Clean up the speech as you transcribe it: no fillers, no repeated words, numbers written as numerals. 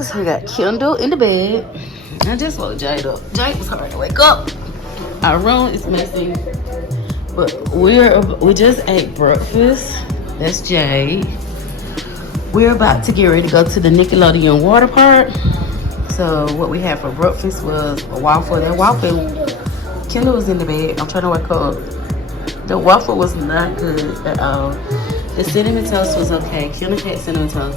So we got Kendall in the bed. I just woke Jade up. Jade was hard to wake up. Our room is messy, but we just ate breakfast. That's Jade. We're about to get ready to go to the Nickelodeon Waterpark. So what we had for breakfast was a waffle. That waffle, Kendall was in the bed. I'm trying to wake her up. The waffle was not good at all. The cinnamon toast was okay. Kendall had cinnamon toast.